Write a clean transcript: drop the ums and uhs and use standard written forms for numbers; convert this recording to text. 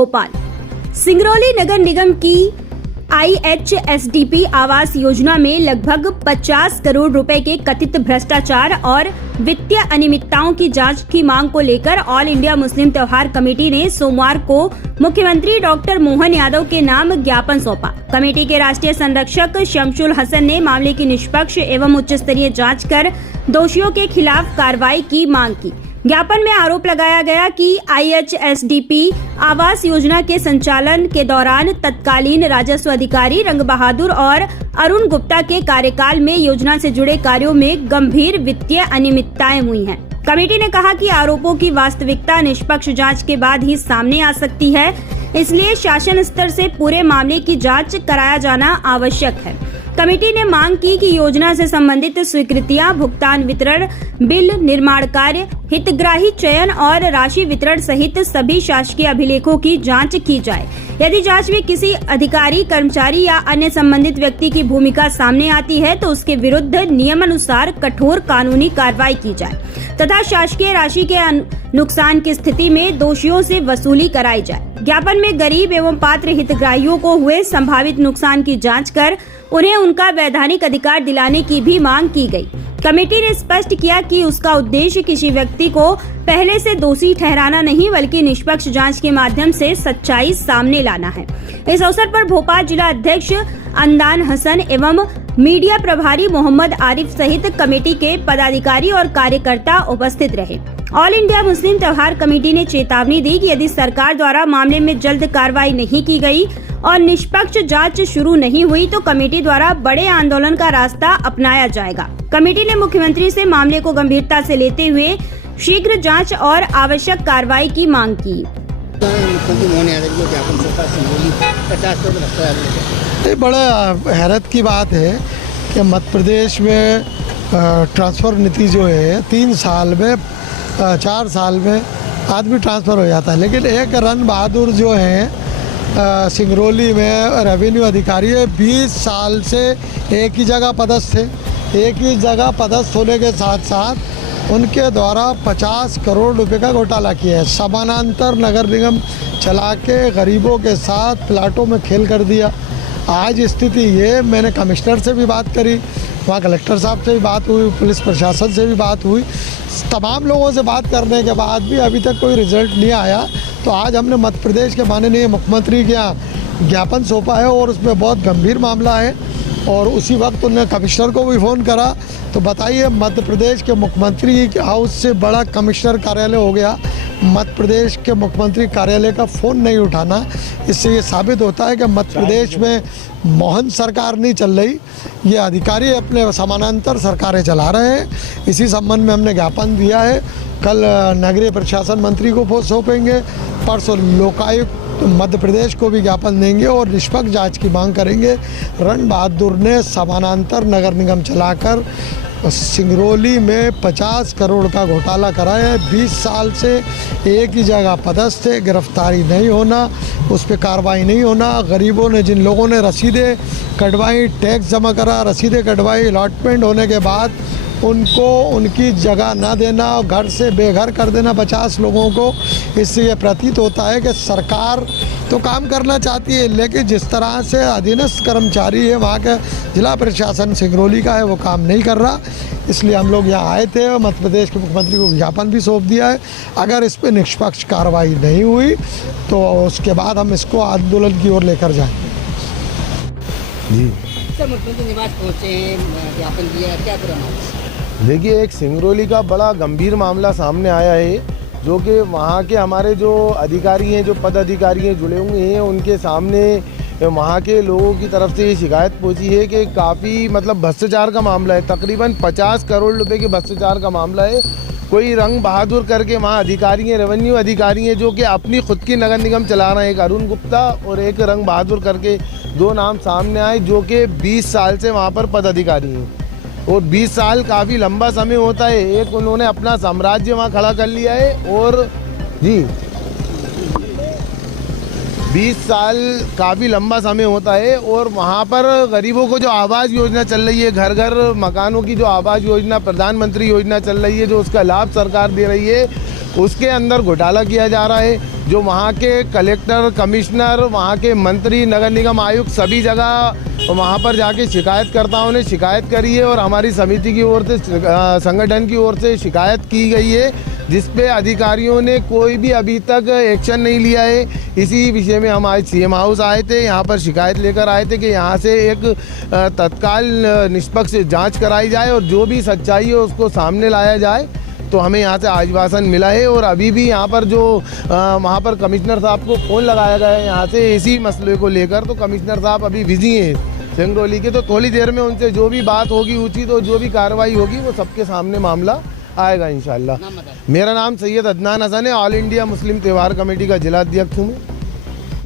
भोपाल। सिंगरौली नगर निगम की IHSDP आवास योजना में लगभग 50 करोड़ रुपए के कथित भ्रष्टाचार और वित्तीय अनियमितताओं की जांच की मांग को लेकर ऑल इंडिया मुस्लिम त्योहार कमेटी ने सोमवार को मुख्यमंत्री डॉक्टर मोहन यादव के नाम ज्ञापन सौंपा। कमेटी के राष्ट्रीय संरक्षक शमसुल हसन ने मामले की निष्पक्ष एवं उच्च स्तरीय जाँच कर दोषियों के खिलाफ कार्रवाई की मांग की। ज्ञापन में आरोप लगाया गया कि IHSDP आवास योजना के संचालन के दौरान तत्कालीन राजस्व अधिकारी रंग बहादुर और अरुण गुप्ता के कार्यकाल में योजना से जुड़े कार्यों में गंभीर वित्तीय अनियमितताएं हुई हैं। कमेटी ने कहा कि आरोपों की वास्तविकता निष्पक्ष जांच के बाद ही सामने आ सकती है, इसलिए शासन स्तर से पूरे मामले की जांच कराया जाना आवश्यक है। कमेटी ने मांग की कि योजना से संबंधित स्वीकृतियां, भुगतान, वितरण, बिल, निर्माण कार्य, हितग्राही चयन और राशि वितरण सहित सभी शासकीय अभिलेखों की जांच की जाए। यदि जांच में किसी अधिकारी, कर्मचारी या अन्य संबंधित व्यक्ति की भूमिका सामने आती है तो उसके विरुद्ध नियमानुसार कठोर कानूनी कार्रवाई की जाए तथा शासकीय राशि के नुकसान की स्थिति में दोषियों से वसूली कराई जाए। ज्ञापन में गरीब एवं पात्र हितग्राहियों को हुए संभावित नुकसान की जांच कर उन्हें उनका वैधानिक अधिकार दिलाने की भी मांग की गई। कमेटी ने स्पष्ट किया कि उसका उद्देश्य किसी व्यक्ति को पहले से दोषी ठहराना नहीं बल्कि निष्पक्ष जांच के माध्यम से सच्चाई सामने लाना है। इस अवसर पर भोपाल जिला अध्यक्ष अंदान हसन एवं मीडिया प्रभारी मोहम्मद आरिफ सहित कमेटी के पदाधिकारी और कार्यकर्ता उपस्थित रहे। ऑल इंडिया मुस्लिम त्योहार कमेटी ने चेतावनी दी कि यदि सरकार द्वारा मामले में जल्द कार्रवाई नहीं की गई और निष्पक्ष जांच शुरू नहीं हुई तो कमेटी द्वारा बड़े आंदोलन का रास्ता अपनाया जाएगा। कमेटी ने मुख्यमंत्री से मामले को गंभीरता से लेते हुए शीघ्र जांच और आवश्यक कार्रवाई की मांग की। ये बड़ा हैरत की बात है कि मध्य प्रदेश में ट्रांसफ़र नीति जो है 3 साल में 4 साल में आदमी ट्रांसफ़र हो जाता है, लेकिन एक रन बहादुर जो हैं सिंगरौली में रेवेन्यू अधिकारी है, 20 साल से एक ही जगह पदस्थ थे। एक ही जगह पदस्थ होने के साथ साथ उनके द्वारा 50 करोड़ रुपए का घोटाला किया है। समानांतर नगर निगम चला के गरीबों के साथ प्लाटों में खेल कर दिया। आज स्थिति ये, मैंने कमिश्नर से भी बात करी, वहाँ कलेक्टर साहब से भी बात हुई, पुलिस प्रशासन से भी बात हुई, तमाम लोगों से बात करने के बाद भी अभी तक कोई रिजल्ट नहीं आया। तो आज हमने मध्य प्रदेश के माननीय मुख्यमंत्री के यहाँ ज्ञापन सौंपा है और उसमें बहुत गंभीर मामला है और उसी वक्त उन्होंने कमिश्नर को भी फ़ोन करा। तो बताइए, मध्य प्रदेश के मुख्यमंत्री हाउस से बड़ा कमिश्नर कार्यालय हो गया, मध्य प्रदेश के मुख्यमंत्री कार्यालय का फ़ोन नहीं उठाना, इससे ये साबित होता है कि मध्य प्रदेश में मोहन सरकार नहीं चल रही, ये अधिकारी अपने समानांतर सरकारें चला रहे हैं। इसी संबंध में हमने ज्ञापन दिया है, कल नगरीय प्रशासन मंत्री को सौंपेंगे, परसों लोकायुक्त मध्य प्रदेश को भी ज्ञापन देंगे और निष्पक्ष जांच की मांग करेंगे। रण बहादुर ने समानांतर नगर निगम चलाकर सिंगरौली में 50 करोड़ का घोटाला कराया है। 20 साल से एक ही जगह पदस्थ थे, गिरफ्तारी नहीं होना, उस पर कार्रवाई नहीं होना। गरीबों ने, जिन लोगों ने रसीदें कटवाई, टैक्स जमा करा, रसीदें कटवाई, अलॉटमेंट होने के बाद उनको उनकी जगह ना देना, घर से बेघर कर देना 50 लोगों को, इससे ये प्रतीत होता है कि सरकार तो काम करना चाहती है, लेकिन जिस तरह से अधीनस्थ कर्मचारी है वहाँ का जिला प्रशासन सिंगरौली का है वो काम नहीं कर रहा। इसलिए हम लोग यहाँ आए थे और मध्य प्रदेश के मुख्यमंत्री को ज्ञापन भी सौंप दिया है। अगर इस पर निष्पक्ष कार्रवाई नहीं हुई तो उसके बाद हम इसको आंदोलन की ओर लेकर जाएंगे। जी सर, मुख्यमंत्री निवास पहुँचे हैं, ज्ञापन दिया, क्या करें? देखिए, एक सिंगरौली का बड़ा गंभीर मामला सामने आया है, जो कि वहाँ के हमारे जो अधिकारी हैं, जो पद अधिकारी हैं जुड़े हुए हैं, उनके सामने वहाँ के लोगों की तरफ से ये शिकायत पहुँची है कि काफ़ी भ्रष्टाचार का मामला है। तकरीबन 50 करोड़ रुपए के भ्रष्टाचार का मामला है। कोई रंग बहादुर करके वहाँ अधिकारी हैं, रेवेन्यू अधिकारी हैं, जो कि अपनी खुद की नगर निगम चला रहे हैं। एक अरुण गुप्ता और एक रंग बहादुर करके 2 नाम सामने आए, जो कि 20 साल से वहाँ पर पद अधिकारी हैं। और 20 साल काफ़ी लंबा समय होता है। एक उन्होंने अपना साम्राज्य वहाँ खड़ा कर लिया है और जी 20 साल काफ़ी लंबा समय होता है। और वहाँ पर गरीबों को जो आवास योजना चल रही है, घर घर मकानों की जो आवास योजना, प्रधानमंत्री योजना चल रही है, जो उसका लाभ सरकार दे रही है, उसके अंदर घोटाला किया जा रहा है। जो वहाँ के कलेक्टर, कमिश्नर, वहाँ के मंत्री, नगर निगम आयुक्त सभी जगह वहाँ पर जाके शिकायतकर्ताओं ने शिकायत करी है और हमारी समिति की ओर से, संगठन की ओर से शिकायत की गई है, जिस पे अधिकारियों ने कोई भी अभी तक एक्शन नहीं लिया है। इसी विषय में हम आज सीएम हाउस आए थे, यहाँ पर शिकायत लेकर आए थे कि यहाँ से एक तत्काल निष्पक्ष जांच कराई जाए और जो भी सच्चाई है उसको सामने लाया जाए। तो हमें यहाँ से आश्वासन मिला है और अभी भी यहाँ पर जो वहाँ पर कमिश्नर साहब को फ़ोन लगाया गया है यहाँ से इसी मसले को लेकर, तो कमिश्नर साहब अभी बिजी हैं सिंगरौली के, तो थोड़ी देर में उनसे जो भी बात होगी उचित और जो भी कार्रवाई होगी वो सबके सामने मामला आएगा इंशाल्लाह। मेरा नाम सैयद अदनान हसन है, ऑल इंडिया मुस्लिम त्यौहार कमेटी का जिला अध्यक्ष हूँ।